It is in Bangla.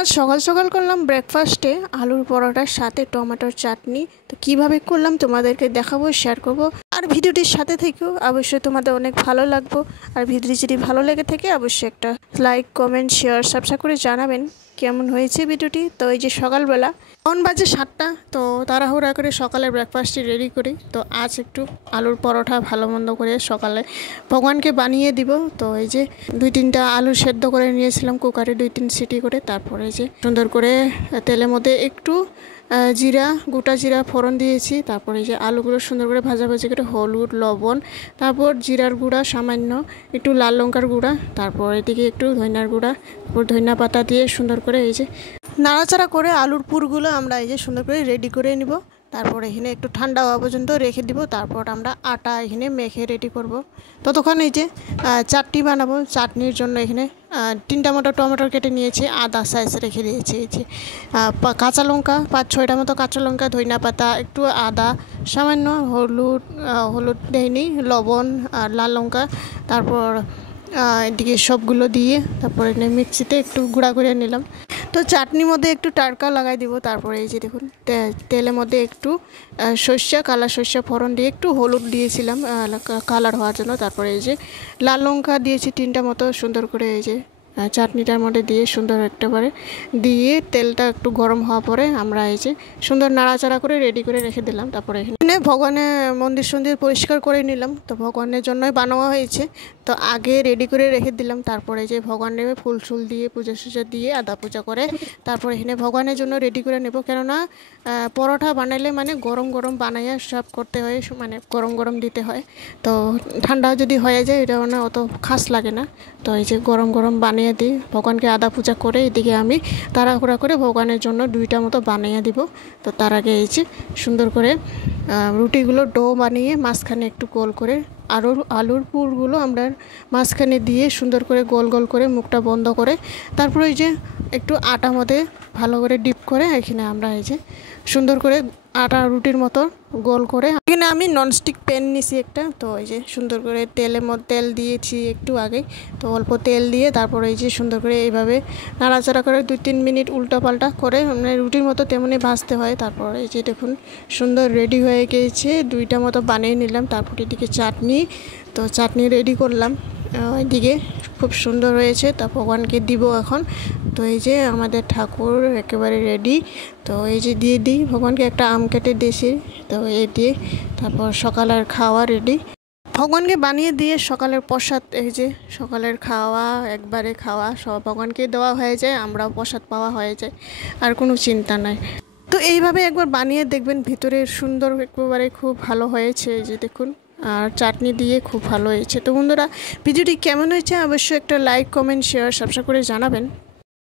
আজ সকাল সকাল করলাম ব্রেকফাস্টে আলুর পরোটার সাথে টমেটোর চাটনি। তো কিভাবে করলাম তোমাদেরকে দেখাবো, শেয়ার করব। আর ভিডিওটির সাথে থেকেও অবশ্যই তোমাদের অনেক ভালো লাগবে। আর ভিডিওটি যদি ভালো লেগে থাকে অবশ্যই একটা লাইক, কমেন্ট, শেয়ার, সাবস্ক্রাইব করে জানাবেন কেমন হয়েছে ভিডিওটি। তো এই যে সকালবেলা এখন বাজে 7টা, তো তাড়াহুড়া করে সকালের ব্রেকফাস্টটি রেডি করি। তো আজ একটু আলুর পরোটা ভালো মন্দ করে সকালে ভগবানকে বানিয়ে দিব। তো এই যে 2-3টা আলু সেদ্ধ করে নিয়েছিলাম কুকারে 2-3 সিটি করে। তারপরে যে সুন্দর করে তেলের মধ্যে একটু জিরা, গোটা জিরা ফোড়ন দিয়েছি। তারপরে এই যে আলুগুলো সুন্দর করে ভাজাভাজি করে হলুদ, লবণ, তারপর জিরার গুঁড়া সামান্য, একটু লাল লঙ্কার গুঁড়া, তারপর এদিকে একটু ধনিয়ার গুঁড়া, তারপর ধনিয়া পাতা দিয়ে সুন্দর করে এই যে নাড়াচাড়া করে আলুর পুরগুলো আমরা এই যে সুন্দর করে রেডি করে নিব। তারপর এখানে একটু ঠান্ডা হওয়া পর্যন্ত রেখে দিব। তারপর আমরা আটা এখানে মেখে রেডি করব। ততক্ষণ এই যে চাটনি বানাবো। চাটনির জন্য এখানে 3টা মতো টমেটো কেটে নিয়েছি, আদা সাইজ রেখে দিয়েছি। এই যে কাঁচা লঙ্কা 5-6টা মতো কাঁচা লঙ্কা, ধনিয়া পাতা, একটু আদা, সামান্য হলুদ দেয়নি, লবণ আর লাল লঙ্কা, তারপর এদিকে সবগুলো দিয়ে তারপর এখানে মিক্সিতে একটু গুঁড়া করে নিলাম। তো চাটনির মধ্যে একটু টাটকা লাগাই দিব। তারপরে এই যে দেখুন তেলের মধ্যে একটু কালা সর্ষা ফোড়ন দিয়ে একটু হলুদ দিয়েছিলাম কালার হওয়ার জন্য। তারপরে এই যে লাল লঙ্কা দিয়েছি 3টা মতো, সুন্দর করে এই যে চাটনিটার মধ্যে দিয়ে সুন্দর একটাবারে দিয়ে তেলটা একটু গরম হওয়া পরে আমরা এই যে সুন্দর নাড়াচাড়া করে রেডি করে রেখে দিলাম। তারপরে এখানে ভগবানের মন্দির পরিষ্কার করে নিলাম। তো ভগবানের জন্যই বানানো হয়েছে, তো আগে রেডি করে রেখে দিলাম। তারপরে যে ভগবানের ফুল দিয়ে পূজা দিয়ে আদা পূজা করে তারপর এখানে ভগবানের জন্য রেডি করে নেব। কেননা পরোটা বানাইলে মানে গরম গরম বানাইয়া সব করতে হয়, মানে গরম গরম দিতে হয়। তো ঠান্ডা যদি হয়ে যায় এটা মানে অত খাস লাগে না। তো এই যে গরম গরম বানিয়ে দিই, ভগবানকে আদা পূজা করে এদিকে আমি তাড়াহুড়া করে ভগবানের জন্য 2টা মতো বানিয়ে দিব। তো তার আগে এই যে সুন্দর করে রুটিগুলো ডো বানিয়ে মাঝখানে একটু গোল করে আলুর পুরগুলো আমরা মাঝখানে দিয়ে সুন্দর করে গোল গোল করে মুখটা বন্ধ করে তারপরে এই যে একটু আটা মধ্যে ভালো করে ডিপ করে এখানে আমরা এই যে সুন্দর করে আটা রুটির মতো গোল করে এখানে আমি ননস্টিক প্যান নিছি একটা। তো এই যে সুন্দর করে তেল দিয়েছি একটু আগে, তো অল্প তেল দিয়ে তারপরে এই যে সুন্দর করে এইভাবে নাড়াচাড়া করে 2-3 মিনিট উল্টা পাল্টা করে মানে রুটির মতো তেমনি ভাজতে হয়। তারপর এই যে দেখুন সুন্দর রেডি হয়ে গিয়েছে, 2টা মতো বানিয়ে নিলাম। তারপর এদিকে চাটনি, তো চাটনি রেডি করলাম এদিকে, খুব সুন্দর হয়েছে। তা ভগবানকে দিব এখন। তো এই যে আমাদের ঠাকুর একেবারে রেডি। তো এই যে দিয়ে দিই ভগবানকে, একটা আম কেটে দিয়েছি। তো এই দিয়ে তারপর সকালের খাওয়া রেডি, ভগবানকে বানিয়ে দিয়ে সকালের প্রসাদ, এই যে সকালের খাওয়া একবারে খাওয়া সব ভগবানকে দেওয়া হয়ে যায়, আমরাও প্রসাদ পাওয়া হয়ে যায়, আর কোনো চিন্তা নাই। তো এইভাবে একবার বানিয়ে দেখবেন, ভিতরের সুন্দর একেবারে খুব ভালো হয়েছে। এই যে দেখুন, আর চাটনি দিয়ে খুব ভালো হয়েছে। তো বন্ধুরা ভিডিওটি কেমন হয়েছে অবশ্যই একটা লাইক, কমেন্ট, শেয়ার, সাবস্ক্রাইব করে জানাবেন।